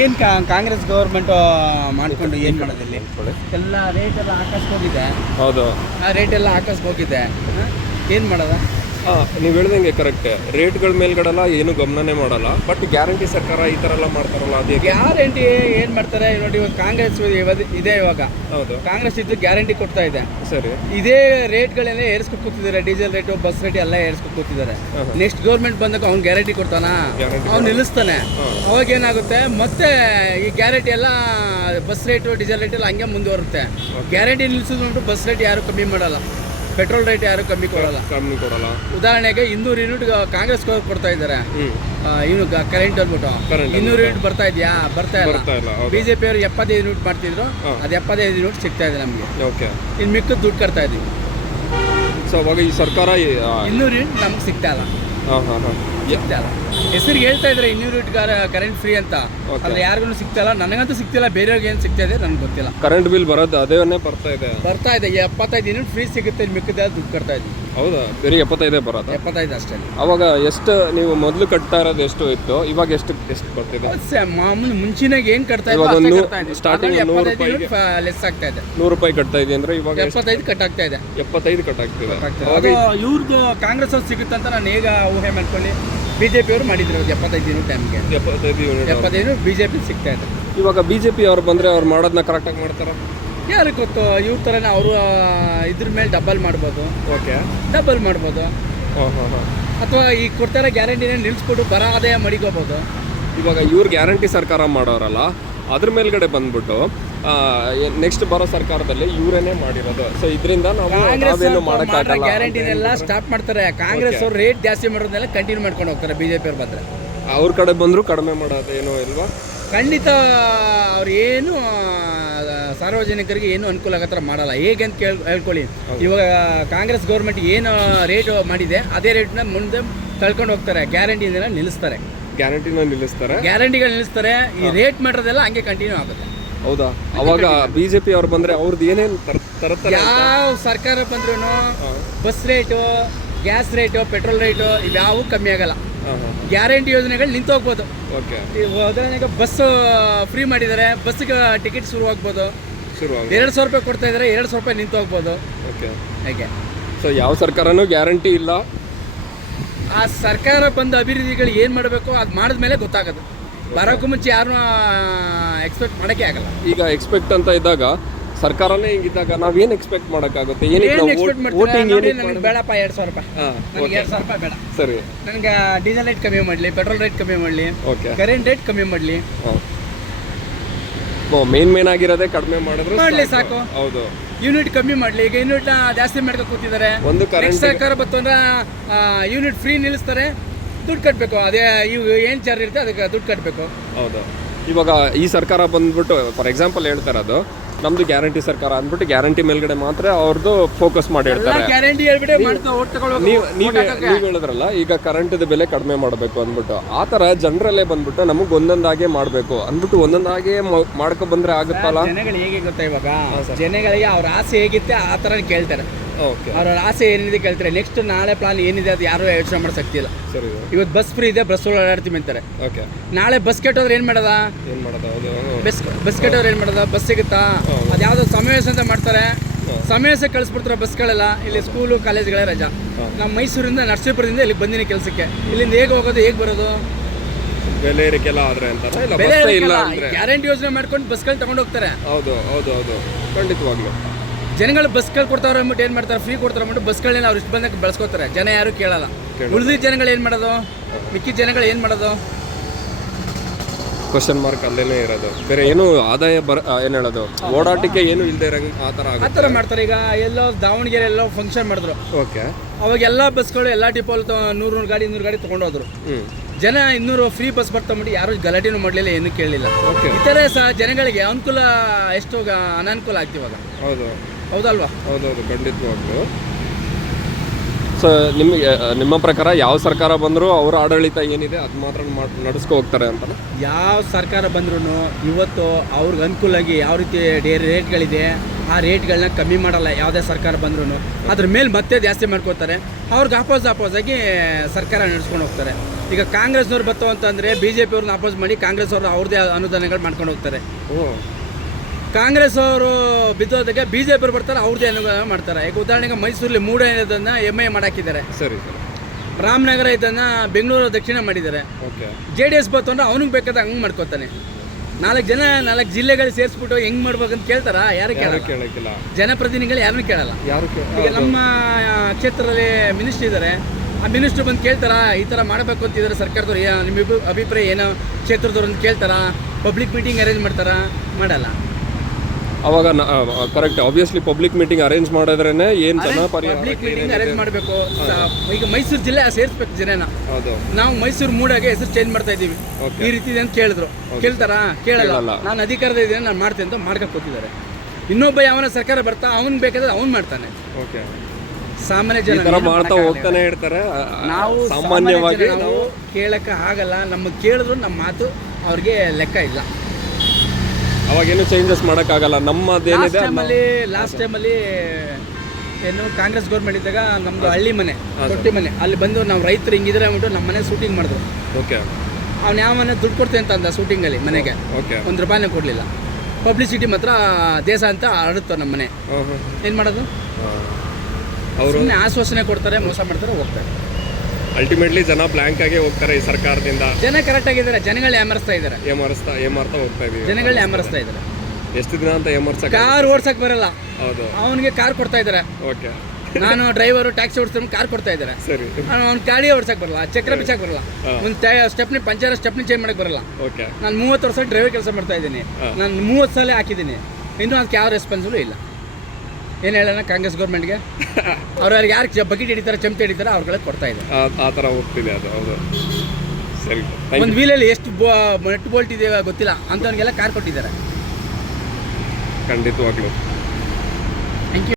ಏನು ಕಾಂಗ್ರೆಸ್ ಗೌರ್ಮೆಂಟ್ ಮಾಡ್ಕೊಂಡು ಏನು ಮಾಡೋದಿಲ್ಲ? ಎಲ್ಲ ರೇಟ್ ಎಲ್ಲ ಆಕಾಶಕ್ಕೆ ಹೋಗಿದೆ ಹೌದು. ಆ ರೇಟ್ ಎಲ್ಲ ಆಕಾಶಕ್ಕೆ ಹೋಗಿದೆ ಏನು ಮಾಡೋದ? ನೀವು ಹೇಳ್ದಂಗೆ ಕರೆಕ್ಟ್ ರೇಟ್ಗಳ ಮೇಲ್ಗಡೆಲ್ಲ ಏನು ಗಮನನೇ ಮಾಡಲ್ಲ. ಬಟ್ ಗ್ಯಾರಂಟಿ ಸರ್ಕಾರ ಈ ಥರ ಎಲ್ಲ ಮಾಡ್ತಾರಲ್ಲ ಅದೇ ಗ್ಯಾರಂಟಿ ಏನು ಮಾಡ್ತಾರೆ? ನೋಡಿ ಇವಾಗ ಕಾಂಗ್ರೆಸ್ ಇದೆ ಇವಾಗ. ಹೌದು. ಕಾಂಗ್ರೆಸ್ ಇದ್ದು ಗ್ಯಾರಂಟಿ ಕೊಡ್ತಾ ಇದೆ. ಸರಿ. ಇದೇ ರೇಟ್ಗಳೆಲ್ಲ ಏರಿಸ್ಕೊಂಡು ಕೂತಿದ್ದಾರೆ. ಡೀಸೆಲ್ ರೇಟು ಬಸ್ ರೇಟ್ ಎಲ್ಲ ಏರಿಸ್ಕೊಂಡು ಕೂತಿದ್ದಾರೆ. ನೆಕ್ಸ್ಟ್ ಗೌರ್ಮೆಂಟ್ ಬಂದಾಗ ಅವ್ನು ಗ್ಯಾರಂಟಿ ಕೊಡ್ತಾನ? ಅವ್ನು ನಿಲ್ಲಿಸ್ತಾನೆ. ಅವಾಗ ಏನಾಗುತ್ತೆ? ಮತ್ತೆ ಈ ಗ್ಯಾರಂಟಿ ಎಲ್ಲ ಬಸ್ ರೇಟು ಡೀಸೆಲ್ ರೇಟ್ ಎಲ್ಲ ಹಂಗೆ ಮುಂದುವರುತ್ತೆ ಗ್ಯಾರಂಟಿ ನಿಲ್ಲಿಸಿದ್ರು ಬಸ್ ರೇಟ್ ಯಾರು ಕಮ್ಮಿ ಮಾಡಲ್ಲ. ಪೆಟ್ರೋಲ್ ರೇಟ್ ಯಾರು ಕಮ್ಮಿ ಕೊಡಲ್ಲ? ಕಮ್ಮಿ ಕೊಡಲ್ಲ. ಉದಾಹರಣೆಗೆ ಇನ್ನೂರು ಯೂನಿಟ್ ಕಾಂಗ್ರೆಸ್ ಕೊಡ್ತಾ ಇದ್ದಾರೆ. ಇನ್ನು ಇವನು ಕರೆಂಟ್ ಅಂದ್ಬಿಟ್ಟು. ಇನ್ನೂರು ಯೂನಿಟ್ ಬರ್ತಾ ಇದೆಯಾ? ಬರ್ತಾ ಇಲ್ಲ. ಬಿಜೆಪಿ ಅವರು ಎಪ್ಪತ್ತೈದು ಯೂನಿಟ್ ಮಾಡ್ತಿದ್ರು. ಅದು ಎಪ್ಪತ್ತೈದು ಯೂನಿಟ್ ಸಿಗ್ತಾ ಇದೆ ನಮಗೆ. ಓಕೆ. ಇನ್ನು ಮಿಕ್ಕ ದುಡ್ಡು ಕಟ್ತಾ ಇದೀವಿ. ಸೊ ಅವಾಗ ಈ ಸರ್ಕಾರ ಇನ್ನೂರು ಯೂನಿಟ್ ನಮ್ಗೆ ಸಿಗ್ತಾ ಇಲ್ಲ. ಹಾಂ ಹಾಂ ಹಾಂ ಸಿಗ್ತಾ ಇಲ್ಲ ಹೆಸರಿಗೆ ಹೇಳ್ತಾ ಇದ್ರೆ ಇನ್ನೂರು ಯೂನಿಟ್ ಕರೆಂಟ್ ಫ್ರೀ ಅಂತ. ಅಲ್ಲ ಯಾರಿಗೂ ಸಿಗ್ತಾ ಇಲ್ಲ. ನನಗಂತೂ ಸಿಗ್ತಿಲ್ಲ. ಬೇರೆಯವ್ರಿಗೆ ಏನು ಸಿಗ್ತಾ ಇದೆ ನನಗೆ ಗೊತ್ತಿಲ್ಲ. ಕರೆಂಟ್ ಬಿಲ್ ಬರೋದು ಅದೇ ಬರ್ತಾ ಇದೆ. ಬರ್ತಾ ಇದೆ. ಎಪ್ಪತ್ತೈದು ಯೂನಿಟ್ ಫ್ರೀ ಸಿಗುತ್ತೆ. ಮಿಕ್ಕದ ದುಡ್ಡು ಕಟ್ತಾ ಇದ್ವಿ ಹೌದಾ? ಬೇರೆ ಎಪ್ಪತ್ತೈದೇ ಬರೋದು? ಎಪ್ಪತ್ತೈದು ಅಷ್ಟೇ. ಅವಾಗ ಎಷ್ಟು ನೀವು ಮೊದಲು ಕಟ್ತಾ ಇರೋದು ಎಷ್ಟು ಇತ್ತು? ಇವಾಗ ಎಷ್ಟು ಎಷ್ಟು ಬರ್ತಿದೆ? ಮಾಮೂಲಿ ಮುಂಚಿನಾಗ ಏನು ಕಟ್ತಾ ಇದೆ ಸ್ಟಾರ್ಟಿಂಗ್ ನೂರು ಎಪ್ಪತ್ತೈದು ಲೆಸ್ ಆಗ್ತಾ ಇದೆ. ನೂರು ರೂಪಾಯಿ ಕಟ್ತಾ ಇದೆ ಅಂದ್ರೆ ಇವಾಗ ಎಪ್ಪತ್ತೈದು ಕಟ್ ಆಗ್ತಾ ಇದೆ. ಎಪ್ಪತ್ತೈದು ಕಟ್ ಆಗ್ತಿದೆ ಇವ್ರದ್ದು ಕಾಂಗ್ರೆಸ್ ಅವ್ರು ಸಿಗುತ್ತೆ ಅಂತ ನಾನು ಹೇಗ ಊಹೆ ಮಾಡ್ಕೊಳ್ಳಿ. ಬಿಜೆಪಿ ಅವರು ಮಾಡಿದ್ರು ಎಪ್ಪತ್ತೈದು ದಿನ ಟೈಮ್ಗೆ ಎಪ್ಪತ್ತೈದು ಯೂನಿಟ್ ಎಪ್ಪತ್ತೈದು ಬಿಜೆಪಿ ಸಿಗ್ತಾ ಇದೆ. ಇವಾಗ ಬಿಜೆಪಿ ಅವ್ರು ಬಂದರೆ ಅವ್ರು ಮಾಡೋದನ್ನ ಕರೆಕ್ಟಾಗಿ ಮಾಡ್ತಾರೆ? ಯಾರಿಗೆ ಗೊತ್ತು ಇವ್ರ ಥರನೇ ಅವರು ಇದ್ರ ಮೇಲೆ ಡಬಲ್ ಮಾಡ್ಬೋದು. ಓಕೆ ಡಬಲ್ ಮಾಡ್ಬೋದು. ಹಾಂ ಹಾಂ ಹಾಂ. ಅಥವಾ ಈ ಕೊಡ್ತಾರ ಗ್ಯಾರಂಟಿನ ನಿಲ್ಲಿಸ್ಬಿಟ್ಟು ಬರ ಆದಾಯ ಮಡಿಕೋಬೋದು. ಇವಾಗ ಇವ್ರು ಗ್ಯಾರಂಟಿ ಸರ್ಕಾರ ಮಾಡೋರಲ್ಲ ಅದ್ರ ಮೇಲ್ಗಡೆ ಬಂದ್ಬಿಟ್ಟು ನೆಕ್ಸ್ಟ್ ಬರೋ ಸರ್ಕಾರದಲ್ಲಿ ಇವರೇನೆ ಮಾಡಿರೋದು. ಸೊ ಇದರಿಂದ ನಾವು ಮಾಡೋಕ್ಕಾಗಲ್ಲ ಗ್ಯಾರಂಟಿನೆಲ್ಲ ಸ್ಟಾಪ್ ಮಾಡ್ತಾರೆ. ಕಾಂಗ್ರೆಸ್ ಅವ್ರು ರೇಟ್ ಜಾಸ್ತಿ ಮಾಡೋದನ್ನೆಲ್ಲ ಕಂಟಿನ್ಯೂ ಮಾಡ್ಕೊಂಡು ಹೋಗ್ತಾರೆ ಬಿಜೆಪಿ ಅವ್ರು ಬಂದ್ರೆ. ಅವ್ರ ಕಡೆ ಬಂದ್ರು ಕಡಿಮೆ ಮಾಡೋದೇನೋ ಏನೋ ಇಲ್ವಾ? ಖಂಡಿತ ಅವ್ರು ಏನು ಸಾರ್ವಜನಿಕರಿಗೆ ಏನು ಅನುಕೂಲ ಆಗೋ ಥರ ಮಾಡಲ್ಲ. ಹೇಗೆ ಅಂತ ಕೇಳಿ ಹೇಳ್ಕೊಳ್ಳಿ. ಇವಾಗ ಕಾಂಗ್ರೆಸ್ ಗೌರ್ಮೆಂಟ್ ಏನು ರೇಟ್ ಮಾಡಿದೆ ಅದೇ ರೇಟ್ನ ಮುಂದೆ ತಳ್ಕೊಂಡು ಹೋಗ್ತಾರೆ. ಗ್ಯಾರಂಟಿನೆಲ್ಲ ನಿಲ್ಲಿಸ್ತಾರೆ. ಗ್ಯಾರಂಟಿನ ನಿಲ್ಲಿಸ್ತಾರೆ. ಗ್ಯಾರಂಟಿಗಳು ನಿಲ್ಲಿಸ್ತಾರೆ. ಈ ರೇಟ್ ಮಾಡೋದೆಲ್ಲ ಹಂಗೆ ಕಂಟಿನ್ಯೂ ಆಗುತ್ತೆ. ಹೌದಾ? ಅವಾಗ ಬಿಜೆಪಿ ಅವ್ರು ಬಂದ್ರೆ ಅವ್ರದ್ದು ಏನೇನು ತರ ಯಾವ ಸರ್ಕಾರ ಬಂದ್ರು bus rate gas rate petrol rate ಇವ್ಯಾವೂ ಕಮ್ಮಿ ಆಗಲ್ಲ. ಗ್ಯಾರಂಟಿ ಯೋಜನೆಗಳು ನಿಂತು ಹೋಗ್ಬೋದು. ಉದಾಹರಣೆಗೆ ಬಸ್ ಫ್ರೀ ಮಾಡಿದ್ದಾರೆ ಬಸ್ಗೆ ಟಿಕೆಟ್ ಶುರು ಆಗ್ಬೋದು. ಎರಡು ಸಾವಿರ ರೂಪಾಯಿ ಕೊಡ್ತಾ ಇದ್ರೆ ಎರಡು ಸಾವಿರ ರೂಪಾಯಿ ನಿಂತು ಹೋಗ್ಬೋದು. ಓಕೆ. ಹೇಗೆ. ಸೊ ಯಾವ ಸರ್ಕಾರನೂ ಗ್ಯಾರಂಟಿ ಇಲ್ಲ? ಆ ಸರ್ಕಾರ ಬಂದ ಅಭಿವೃದ್ಧಿಗಳು ಏನು ಮಾಡಬೇಕು ಅದು ಮಾಡಿದ್ಮೇಲೆ ಗೊತ್ತಾಗೋದು ಬರೋಕ್ಕೂ ಮುಂಚೆ ಯಾರು ಎಕ್ಸ್ಪೆಕ್ಟ್ ಮಾಡೋಕ್ಕೆ ಆಗಲ್ಲ. ಈಗ ಎಕ್ಸ್ಪೆಕ್ಟ್ ಅಂತ ಇದ್ದಾಗ ಸರ್ಕಾರನೇ ಹಿಂಗಿದ್ದಾಗ ನಾವೇನು ಎಕ್ಸ್ಪೆಕ್ಟ್ ಮಾಡೋಕ್ಕಾಗುತ್ತೆ? ಏನಕ್ಕೆ ಏನು ನಾವು ಎಕ್ಸ್ಪೆಕ್ಟ್ ಮಾಡಕ್ಕಾಗುತ್ತೆ ವೋಟಿಂಗ್ ಏನಕ್ಕೆ ನನಗೆ ಬೇಡಪ್ಪ ಎರಡು ಸಾವಿರ ರೂಪಾಯಿ. ಹಾಂ ನನಗೆ ಎರಡು ಸಾವಿರ ರೂಪಾಯಿ ಬೇಡ. ಸರಿ. ನನಗೆ ಡೀಸೆಲ್ ರೇಟ್ ಕಮ್ಮಿ ಮಾಡಲಿ ಪೆಟ್ರೋಲ್ ರೇಟ್ ಕಮ್ಮಿ ಮಾಡಲಿ ಓಕೆ ಕರೆಂಟ್ ರೇಟ್ ಕಮ್ಮಿ ಮಾಡಲಿ. ಓ ಮೇನ್ ಮೇನ್ ಆಗಿರೋದೇ ಕಡಿಮೆ ಮಾಡಿದ್ರೆ ಮಾಡ್ಲಿ ಸಾಕು. ಹೌದು. ಯೂನಿಟ್ ಕಮ್ಮಿ ಮಾಡಲಿ. ಈಗ ಯೂನಿಟ್ ಜಾಸ್ತಿ ಮಾಡ್ಕೊ ಕೂತಿದ್ದಾರೆ. ಒಂದು ಸರ್ಕಾರ ಬತ್ತು ಅಂದ್ರೆ ಯೂನಿಟ್ ಫ್ರೀ ನಿಲ್ಲಿಸ್ತಾರೆ. ದುಡ್ಡು ಕಟ್ಟಬೇಕು ಅದೇ ಇವು ಏನು ಚಾರ್ಜ್ ಇರುತ್ತೆ ಅದಕ್ಕೆ ದುಡ್ಡು ಕಟ್ಟಬೇಕು ಹೌದು. ಇವಾಗ ಈ ಸರ್ಕಾರ ಬಂದ್ಬಿಟ್ಟು ಫಾರ್ ಎಕ್ಸಾಂಪಲ್ ಹೇಳ್ತಾರೆ ಅದು ನಮ್ದು ಗ್ಯಾರಂಟಿ ಸರ್ಕಾರ ಅಂದ್ಬಿಟ್ಟು ಗ್ಯಾರಂಟಿ ಮೇಲ್ಗಡೆ ಮಾತ್ರ ಅವ್ರದ್ದು ಫೋಕಸ್ ಮಾಡಿ ಹೇಳ್ತಾರೆ ಗ್ಯಾರಂಟಿ ಹೇಳ್ಬಿಟ್ಟೆ ನೀವು ನೀವು ಹೇಳಿದ್ರಲ್ಲ ಈಗ ಕರೆಂಟ್ದು ಬೆಲೆ ಕಡಿಮೆ ಮಾಡಬೇಕು ಅಂದ್ಬಿಟ್ಟು. ಆ ಥರ ಜನರಲ್ಲೇ ಬಂದ್ಬಿಟ್ಟು ನಮಗೆ ಒಂದೊಂದಾಗೆ ಮಾಡಬೇಕು. ಅಂದ್ಬಿಟ್ಟು ಒಂದೊಂದಾಗೆ ಮಾಡ್ಕೊ ಬಂದ್ರೆ ಆಗುತ್ತಲ್ಲ? ಜನಗಳು ಹೇಗೆ ಗೊತ್ತಾ ಇವಾಗ? ಜನಗಳಿಗೆ ಅವ್ರ ಆಸೆ ಹೇಗಿತ್ತೆ ಆ ಥರ ಕೇಳ್ತಾರೆ. ಓಕೆ ಅವ್ರ ಆಸೆ ಏನಿದೆ ಕೇಳ್ತಾರೆ? ನೆಕ್ಸ್ಟ್ ನಾಳೆ ಪ್ಲಾನ್ ಏನಿದೆ ಅದು ಯಾರು ಯೋಚನೆ ಮಾಡೋ ಶಕ್ತಿ ಇಲ್ಲ. ಸರಿ. ಇವತ್ತು ಬಸ್ ಫ್ರೀ ಇದೆ ಬಸ್ ಓಡಾಡ್ತೀವಿ ಅಂತಾರೆ. ಓಕೆ ನಾಳೆ ಬಸ್ ಕೆಟ್ಟೋದ್ರೆ ಏನು ಮಾಡೋದಾ? ಏನು ಮಾಡೋದು? ಹೌದು ಬಸ್ ಬಸ್ ಕೆಟ್ಟೋದ್ರೆ ಏನು ಮಾಡೋದಾ? ಬಸ್ ಸಿಗುತ್ತಾ? ಅದು ಯಾವುದೋ ಸಮಾವೇಶ ಅಂತ ಮಾಡ್ತಾರೆ. ಸಮಾವೇಶ ಕಳಿಸ್ಬಿಡ್ತಾರೆ ಬಸ್ಗಳೆಲ್ಲ ಇಲ್ಲಿ ಸ್ಕೂಲು ಕಾಲೇಜ್ಗಳೇ ರಜಾ. ನಮ್ಮ ಮೈಸೂರಿಂದ ನರಸೀಪುರದಿಂದ ಇಲ್ಲಿಗೆ ಬಂದಿನಿ ಕೆಲಸಕ್ಕೆ. ಇಲ್ಲಿಂದ ಹೇಗೆ ಹೋಗೋದು ಹೇಗೆ ಬರೋದು? ಬೆಲೆ ಏರಿಕೆಲ್ಲ ಆದ್ರೆ ಅಂತಾರೆ? ಇಲ್ಲ ಇಲ್ಲ ಗ್ಯಾರಂಟಿ ಯೋಜನೆ ಮಾಡ್ಕೊಂಡು ಬಸ್ಗಳು ತಗೊಂಡು ಹೋಗ್ತಾರೆ. ಹೌದು ಹೌದು ಹೌದು. ಖಂಡಿತವಾಗ್ಲು. ಜನಗಳು ಬಸ್ಗಳು ಕೊಡ್ತಾರೆ ಅಂದ್ಬಿಟ್ಟು ಏನು ಮಾಡ್ತಾರೆ? ಫ್ರೀ ಕೊಡ್ತಾರೆ ಅಂದ್ಬಿಟ್ಟು ಬಸ್ಗಳನ್ನ ಅವ್ರು ಇಷ್ಟು ಬಂದಾಗ ಬಳಸ್ಕೋತಾರೆ. ಜನ ಯಾರು ಕೇಳಲ್ಲ. ಉಳಿದ ಜನಗಳು ಏನು ಮಾಡೋದು? ಮಿಕ್ಕಿದ ಜನಗಳು ಏನು ಮಾಡೋದು? ಕ್ವಶನ್ ಮಾರ್ಕ್ ಅಲ್ಲೇನೇ ಇರೋದು. ಬೇರೆ ಏನು ಆದಾಯ ಬರ ಏನು ಹೇಳೋದು? ಓಡಾಟಕ್ಕೆ ಏನು ಇಲ್ಲದೆ ಇರೋ ಆ ಥರ ಆ ಥರ ಮಾಡ್ತಾರೆ. ಈಗ ಎಲ್ಲೋ ದಾವಣಗೆರೆ ಎಲ್ಲೋ ಫಂಕ್ಷನ್ ಮಾಡಿದ್ರು. ಓಕೆ ಅವಾಗ ಎಲ್ಲ ಬಸ್ಗಳು ಎಲ್ಲ ಡಿಪೋಲ್ ನೂರು ನೂರು ಗಾಡಿ ಇನ್ನೂರು ಗಾಡಿ ತೊಗೊಂಡೋದ್ರು. ಜನ ಇನ್ನೂರು ಫ್ರೀ ಬಸ್ ಬರ್ಕೊಂಬಿಟ್ಟು ಯಾರು ಗಲಾಟೆನೂ ಮಾಡಲಿಲ್ಲ ಏನು ಕೇಳಲಿಲ್ಲ. ಈ ಥರ ಸಹ ಜನಗಳಿಗೆ ಅನುಕೂಲ ಎಷ್ಟು ಅನಾನುಕೂಲ ಆಗ್ತಿವಾಗ? ಹೌದು. ಹೌದಲ್ವಾ? ಹೌದೌದು ಖಂಡಿತವಾಗ್ಲು. ಸೊ ನಿಮಗೆ ನಿಮ್ಮ ಪ್ರಕಾರ ಯಾವ ಸರ್ಕಾರ ಬಂದರೂ ಅವರ ಆಡಳಿತ ಏನಿದೆ ಅದು ಮಾತ್ರ ನಡೆಸ್ಕೊ ಹೋಗ್ತಾರೆ ಅಂತ ಯಾವ ಸರ್ಕಾರ ಬಂದ್ರೂ ಇವತ್ತು ಅವ್ರಿಗೆ ಅನುಕೂಲ ಆಗಿ ಯಾವ ರೀತಿ ಡೇ ರೇಟ್ಗಳಿದೆ ಆ ರೇಟ್ಗಳನ್ನ ಕಮ್ಮಿ ಮಾಡಲ್ಲ ಯಾವುದೇ ಸರ್ಕಾರ ಬಂದ್ರೂ ಅದ್ರ ಮೇಲೆ ಮತ್ತೆ ಜಾಸ್ತಿ ಮಾಡ್ಕೋತಾರೆ. ಅವ್ರಿಗೆ ಆಪೋಸ್ ಅಪೋಸ್ ಆಗಿ ಸರ್ಕಾರ ನಡೆಸ್ಕೊಂಡು ಹೋಗ್ತಾರೆ. ಈಗ ಕಾಂಗ್ರೆಸ್ನವ್ರು ಬರ್ತಾವ ಅಂತಂದರೆ ಬಿ ಜೆ ಪಿ ಅವ್ರನ್ನ ಅಪೋಸ್ ಮಾಡಿ ಕಾಂಗ್ರೆಸ್ ಅವರು ಅವ್ರದ್ದೇ ಅನುದಾನಗಳು ಮಾಡ್ಕೊಂಡು ಹೋಗ್ತಾರೆ. ಓ ಕಾಂಗ್ರೆಸ್ ಅವರು ಬಿದ್ದೋದಕ್ಕೆ ಬಿ ಜೆ ಪಿ ಅವ್ರು ಬರ್ತಾರೆ ಅವ್ರದ್ದೇ ಅನುಗ್ರಹ ಮಾಡ್ತಾರೆ. ಈಗ ಉದಾಹರಣೆಗೆ ಮೈಸೂರಲ್ಲಿ ಮೂಡ ಇದನ್ನ ಎಂ ಐ ಮಾಡಾಕಿದ್ದಾರೆ. ಸರಿ ಸರ್. ರಾಮನಗರ ಇದನ್ನು ಬೆಂಗಳೂರು ದಕ್ಷಿಣ ಮಾಡಿದ್ದಾರೆ. ಓಕೆ. ಜೆ ಡಿ ಎಸ್ ಬಂತು ಅಂದ್ರೆ ಅವನಿಗೆ ಬೇಕಾದ ಹಂಗೆ ಮಾಡ್ಕೋತಾನೆ. ನಾಲ್ಕು ಜನ ನಾಲ್ಕು ಜಿಲ್ಲೆಗಳು ಸೇರಿಸ್ಬಿಟ್ಟು ಹೆಂಗ್ ಮಾಡ್ಬೇಕಂತ ಕೇಳ್ತಾರ? ಯಾರು ಕೇಳಕ್ಕಿಲ್ಲ. ಜನಪ್ರತಿನಿಧಿಗಳು ಯಾರನ್ನೂ ಕೇಳಲ್ಲ. ಯಾರು ಈಗ ನಮ್ಮ ಕ್ಷೇತ್ರದಲ್ಲಿ ಮಿನಿಸ್ಟರ್ ಇದ್ದಾರೆ ಆ ಮಿನಿಸ್ಟರ್ ಬಂದು ಕೇಳ್ತಾರ? ಈ ಥರ ಮಾಡಬೇಕು ಅಂತಿದ್ದಾರೆ ಸರ್ಕಾರದವ್ರು. ನಿಮ್ಮ ಅಭಿಪ್ರಾಯ ಏನೋ? ಕ್ಷೇತ್ರದವ್ರು ಅಂತ ಕೇಳ್ತಾರ? ಪಬ್ಲಿಕ್ ಮೀಟಿಂಗ್ ಅರೇಂಜ್ ಮಾಡ್ತಾರಾ? ಮಾಡಲ್ಲ. ಅವಾಗ correct obviously public meeting arrange ಮಾಡಿದ್ರೇನೆ ಏನ್ ಜನ ಪಬ್ಲಿಕ್ ಮೀಟಿಂಗ್ ಅರೇಂಜ್ ಮಾಡಬೇಕು. ಈಗ ಮೈಸೂರು ಜಿಲ್ಲೆ ಸೇರಿಸ್ಬೇಕು ಜನನ. ನಾವು ಮೈಸೂರು ಮೂಡಾಗೆ ಹೆಸರು ಚೇಂಜ್ ಮಾಡ್ತಾ ಇದ್ದೀವಿ. ಈ ರೀತಿ ಇದೆ ಅಂತ ಕೇಳಿದ್ರು. ಕೇಳ್ತಾರಾ? ಕೇಳಲ್ಲ. ನಾನು ಅಧಿಕಾರದ ಇದ್ದೀನಿ ನಾನು ಮಾಡ್ತೇನೆ ಅಂತ ಮಾಡ್ಕೊಂಡು ಕೂತಿದ್ದಾರೆ ಇನ್ನೊಬ್ಬ ಯಾವನ ಸರ್ಕಾರ ಬರ್ತಾ ಅವ್ನು ಬೇಕಾದ್ರೆ ಅವ್ನು ಮಾಡ್ತಾನೆ. ಓಕೆ ಸಾಮಾನ್ಯ ಜನ ಮಾಡ್ತಾ ಹೋಗ್ತಾನೆ ಇರ್ತಾರೆ. ನಾವು ಸಾಮಾನ್ಯವಾಗಿ ನಾವು ಕೇಳಕ್ಕ ಆಗಲ್ಲ. ನಮಗೆ ಕೇಳಿದ್ರು ನಮ್ಮ ಮಾತು ಅವ್ರಿಗೆ ಲೆಕ್ಕ ಇಲ್ಲ. ಅವಾಗೇನು ಚೇಂಜಸ್ ಮಾಡೋಕ್ಕಾಗಲ್ಲ. ನಮ್ಮದೇನಿದೆ ಟೈಮಲ್ಲಿ ಲಾಸ್ಟ್ ಟೈಮಲ್ಲಿ ಏನು ಕಾಂಗ್ರೆಸ್ ಗೌರ್ಮೆಂಟ್ ಇದ್ದಾಗ ನಮ್ಮದು ಹಳ್ಳಿ ಮನೆ ತೊಟ್ಟಿ ಮನೆ. ಅಲ್ಲಿ ಬಂದು ನಾವು ರೈತರು ಹಿಂಗಿದ್ರೆ ಅಂದ್ಬಿಟ್ಟು ನಮ್ಮ ಮನೆ ಶೂಟಿಂಗ್ ಮಾಡಿದ್ರು. ಓಕೆ ಅವ್ನು ಯಾವ ಮನೆ ದುಡ್ಡು ಕೊಡ್ತೇನೆ ಅಂತ ಅಂದ ಶೂಟಿಂಗಲ್ಲಿ ಮನೆಗೆ. ಓಕೆ ಒಂದು ರೂಪಾಯಿನೇ ಕೊಡಲಿಲ್ಲ. ಪಬ್ಲಿಸಿಟಿ ಮಾತ್ರ ದೇಶ ಅಂತ ಆಡುತ್ತೋ ನಮ್ಮ ಮನೆ. ಏನು ಮಾಡೋದು? ಅವರು ಸುಮ್ಮನೆ ಆಶ್ವಾಸನೆ ಕೊಡ್ತಾರೆ ಮೋಸ ಮಾಡ್ತಾರೆ ಹೋಗ್ತಾರೆ. ಅಲ್ಟಿಮೇಟ್ಲಿ ಜನ ಬ್ಲಾಂಕ್ ಆಗಿ ಹೋಗ್ತಾರೆ ಈ ಸರ್ಕಾರದಿಂದ. ಜನ ಕರೆಕ್ಟ್ ಆಗಿದ್ದಾರೆ ಜನಗಳು ಯಾಮರಿಸ್ತಾ ಇದ್ದಾರೆ. ಏಮರ್ಸ್ತಾ ಏಮಾರ್ತಾ ಹೋಗ್ತಾ ಇದೀವಿ. ಜನಗಳು ಯಾಮರಿಸ್ತಾ ಇದ್ದಾರೆ. ಎಷ್ಟು ದಿನ ಅಂತ ಏಮಾರ್ಸಕ್ ಕಾರ್ ಓಡ್ಸಕ್ ಬರಲ್ಲ. ಹೌದು. ಅವನಿಗೆ ಕಾರ್ ಕೊಡ್ತಾ ಇದ್ದಾರೆ. ಓಕೆ. ನಾನು ಡ್ರೈವರು ಟ್ಯಾಕ್ಸಿ ಓಡಿಸ್ತಾರೆ ಕಾರ್ ಕೊಡ್ತಾ ಇದ್ದಾರೆ. ಸರಿ. ಅವ್ನ ಗಾಡಿ ಓಡ್ಸಕ್ ಬರಲ್ಲ ಚಕ್ರ ಬಿಚ್ಚಕ್ ಬರಲ್ಲ. ಒಂದು ಸ್ಟೆಪ್ನಿ ಪಂಚರ್ ಸ್ಟೆಪ್ನಿ ಚೇಂಜ್ ಮಾಡಕ್ ಬರಲ್ಲ. ಓಕೆ. ನಾನು ಮೂವತ್ತು ವರ್ಷ ಡ್ರೈವರ್ ಕೆಲಸ ಮಾಡ್ತಾ ಇದ್ದೀನಿ. ನಾನು ಮೂವತ್ತು ಸಲ ಹಾಕಿದ್ದೀನಿ. ಇನ್ನೂ ಅದಕ್ಕೆ ಯಾವ ರೆಸ್ಪಾನ್ಸಿಬಲ್ ಇಲ್ಲ. ಏನು ಹೇಳೋಣ ಕಾಂಗ್ರೆಸ್ ಗೌರ್ಮೆಂಟ್ಗೆ? ಅವ್ರು ಯಾರು ಬಕೆಟ್ ಹಿಡಿತಾರೆ ಚಮಚ ಹಿಡಿತಾರೆ ಕಡೆ ಕೊಡ್ತಾ ಇದೆ ಆ ಥರ ಹೋಗ್ತಿದೆ ಅದು ಹೌದು. ಸರಿ ಒಂದು ಒಂದು ಅಲ್ಲಿ ಎಷ್ಟು ನೆಟ್ ಬೋಲ್ಟ್ ಇದೆ ಗೊತ್ತಿಲ್ಲ ಅಂಥವ್ನಿಗೆಲ್ಲ ಕಾರ್ ಕೊಟ್ಟಿದ್ದಾರೆ. ಖಂಡಿತವಾಗ್ಲೂ.